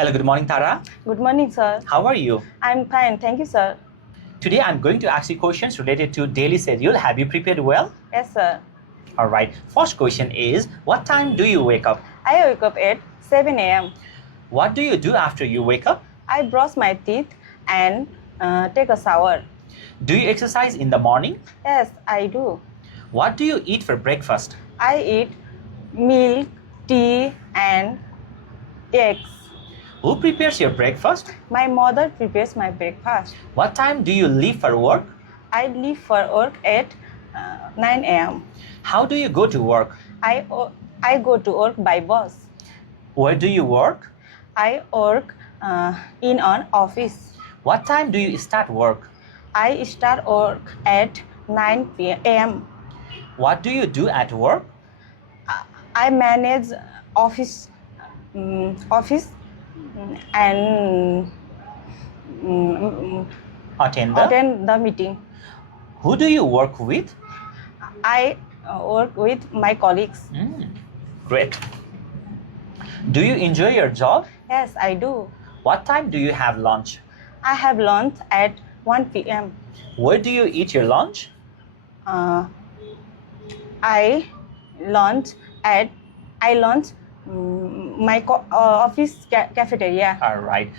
Hello, good morning, Tara. Good morning, sir. How are you? I'm fine, thank you, sir. Today, I'm going to ask you questions related to daily schedule. Have you prepared well? Yes, sir. All right. First question is, what time do you wake up? I wake up at 7 a.m. What do you do after you wake up? I brush my teeth and take a shower. Do you exercise in the morning? Yes, I do. What do you eat for breakfast? I eat milk, tea, and eggs. Who prepares your breakfast? My mother prepares my breakfast. What time do you leave for work? I leave for work at 9 a.m. How do you go to work? I go to work by bus. Where do you work? I work in an office. What time do you start work? I start work at 9 a.m. What do you do at work? I manage office and attend the meeting. Who do you work with? I work with my colleagues. Great. Do you enjoy your job? Yes, I do. What time do you have lunch? I have lunch at 1 p.m. Where do you eat your lunch? I lunch my office cafeteria. All right.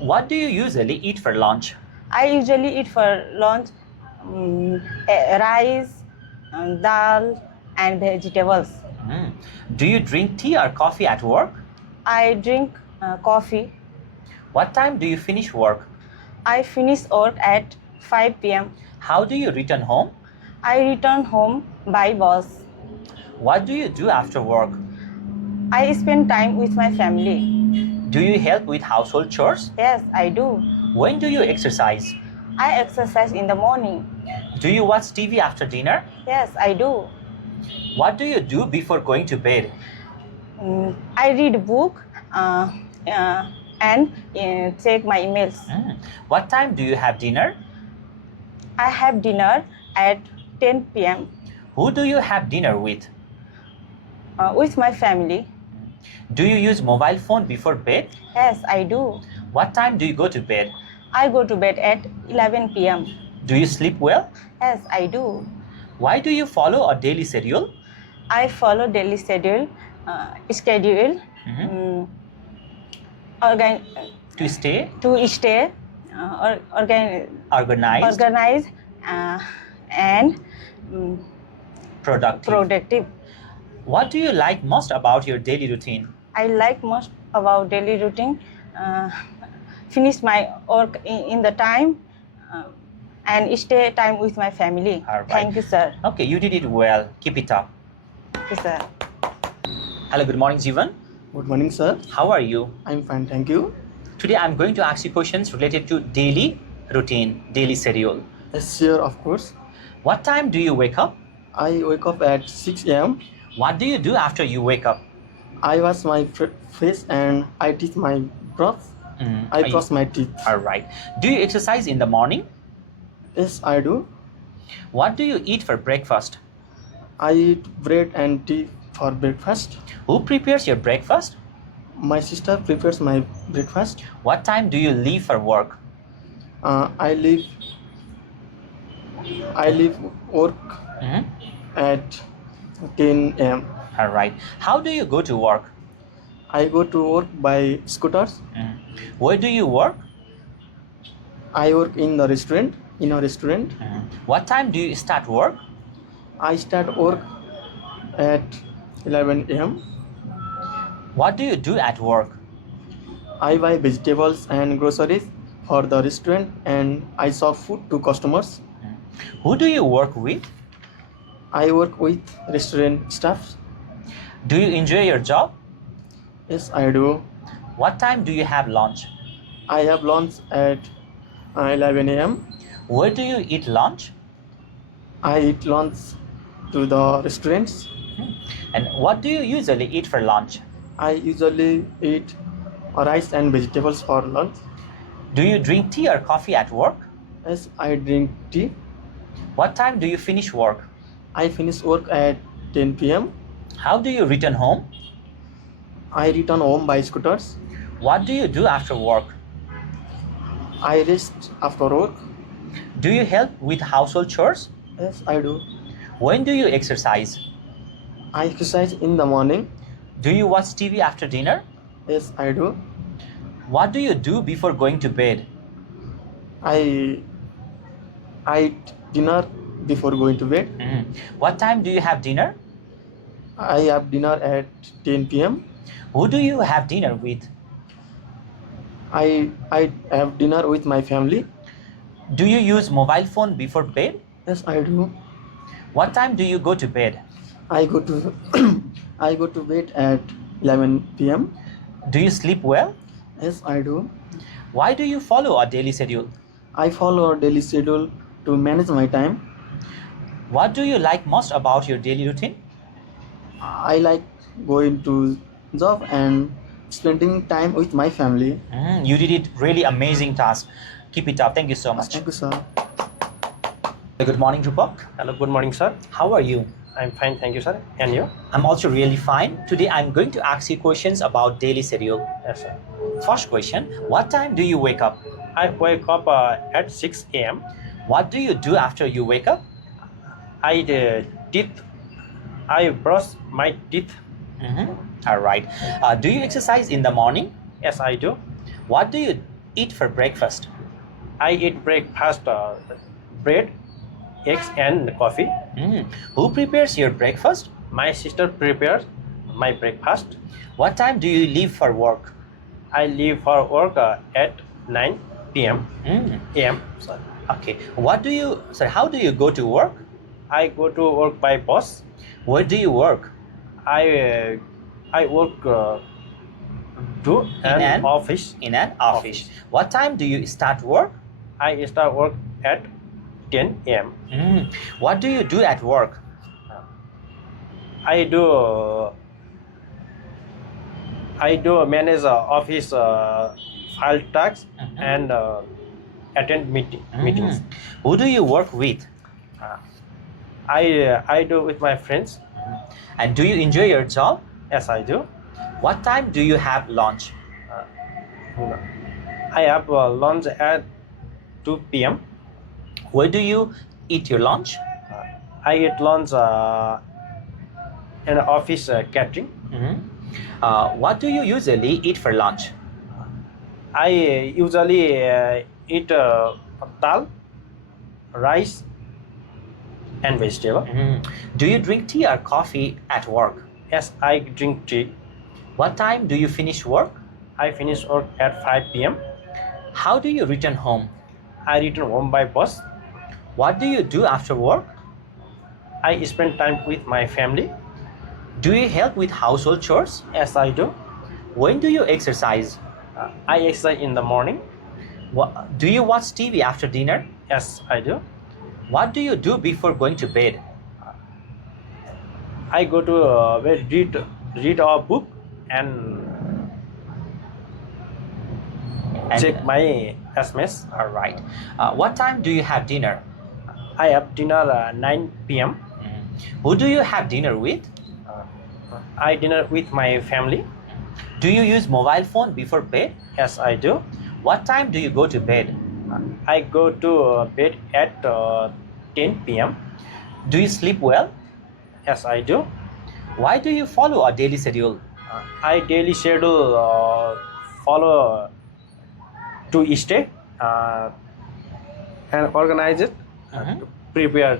What do you usually eat for lunch? I usually eat for lunch rice, dal, and vegetables. Do you drink tea or coffee at work? I drink coffee. What time do you finish work? I finish work at 5 p.m. How do you return home? I return home by bus. What do you do after work? I spend time with my family. Do you help with household chores? Yes, I do. When do you exercise? I exercise in the morning. Do you watch TV after dinner? Yes, I do. What do you do before going to bed? I read a book and check my emails. What time do you have dinner? I have dinner at 10 p.m. Who do you have dinner with? With my family. Do you use mobile phone before bed? Yes, I do. What time do you go to bed? I go to bed at 11 p.m. Do you sleep well? Yes, I do. Why do you follow a daily schedule? I follow daily schedule, To stay organized and productive. What do you like most about your daily routine? I like most about daily routine. Finish my work in the time and stay time with my family. All right. Thank you, sir. Okay, you did it well. Keep it up. Yes, sir. Hello, good morning, Jeevan. Good morning, sir. How are you? I'm fine, thank you. Today, I'm going to ask you questions related to daily routine, daily schedule. Yes, sure, of course. What time do you wake up? I wake up at 6 a.m. What do you do after you wake up? I wash my face and I teach my breath. I brush my teeth. All right. Do you exercise in the morning? Yes, I do. What do you eat for breakfast? I eat bread and tea for breakfast. Who prepares your breakfast? My sister prepares my breakfast. What time do you leave for work? I leave work at 10 a.m. All right. How do you go to work? I go to work by scooters. Where do you work? I work in a restaurant. What time do you start work? I start work at 11 a.m. What do you do at work? I buy vegetables and groceries for the restaurant and I serve food to customers. Who do you work with? I work with restaurant staff. Do you enjoy your job? Yes, I do. What time do you have lunch? I have lunch at 11 a.m. Where do you eat lunch? I eat lunch to the restaurants. And what do you usually eat for lunch? I usually eat rice and vegetables for lunch. Do you drink tea or coffee at work? Yes, I drink tea. What time do you finish work? I finish work at 10 p.m. How do you return home? I return home by scooters. What do you do after work? I rest after work. Do you help with household chores? Yes, I do. When do you exercise? I exercise in the morning. Do you watch TV after dinner? Yes, I do. What do you do before going to bed? I eat dinner before going to bed. What time do you have dinner? I have dinner at 10 p.m. Who do you have dinner with? I have dinner with my family. Do you use mobile phone before bed? Yes, I do. What time do you go to bed? I go to I go to bed at 11 p.m. Do you sleep well? Yes, I do. Why do you follow a daily schedule? I follow a daily schedule to manage my time. What do you like most about your daily routine? I like going to job and spending time with my family. You did it really amazing task. Keep it up. Thank you so much. Thank you, sir. Good morning, Rupak. Hello, good morning, sir. How are you? I'm fine, thank you, sir. And you? I'm also really fine. Today I'm going to ask you questions about daily schedule. Yes, sir. First question, what time do you wake up? I wake up at 6 a.m. What do you do after you wake up? I brush my teeth. All right. Do you exercise in the morning? Yes, I do. What do you eat for breakfast? I eat breakfast, bread, eggs, and coffee. Who prepares your breakfast? My sister prepares my breakfast. What time do you leave for work? I leave for work at 9 p.m. a.m. Sorry. Okay. How do you go to work? I go to work by bus. Where do you work? I work to an office. In an office. What time do you start work? I start work at 10 a.m. What do you do at work? I do manage office file tasks and attend meetings. Who do you work with? I do with my friends. And do you enjoy your job? Yes, I do. What time do you have lunch? I have lunch at 2 p.m. Where do you eat your lunch? I eat lunch in office catering. What do you usually eat for lunch? I usually eat dal, rice, and vegetable. Do you drink tea or coffee at work? Yes, I drink tea. What time do you finish work? I finish work at 5 p.m. How do you return home? I return home by bus. What do you do after work? I spend time with my family. Do you help with household chores? Yes, I do. When do you exercise? I exercise in the morning. Do you watch TV after dinner? Yes, I do. What do you do before going to bed? I go to read a book and check my SMS. All right. What time do you have dinner? I have dinner 9 p.m. Who do you have dinner with? I dinner with my family. Do you use mobile phone before bed? Yes, I do. What time do you go to bed? I go to bed at 10 p.m. Do you sleep well? Yes, I do. Why do you follow a daily schedule? I daily schedule follow to stay and organize it, prepare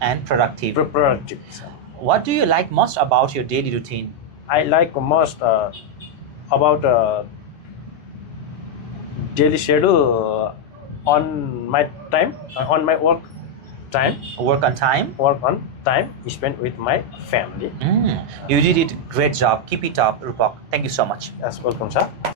And productive. productive. What do you like most about your daily routine? I like most about daily schedule on my time, on my work time. Work on time? Work on time spent with my family. You did it. Great job. Keep it up, Rupak. Thank you so much. Yes, welcome, sir.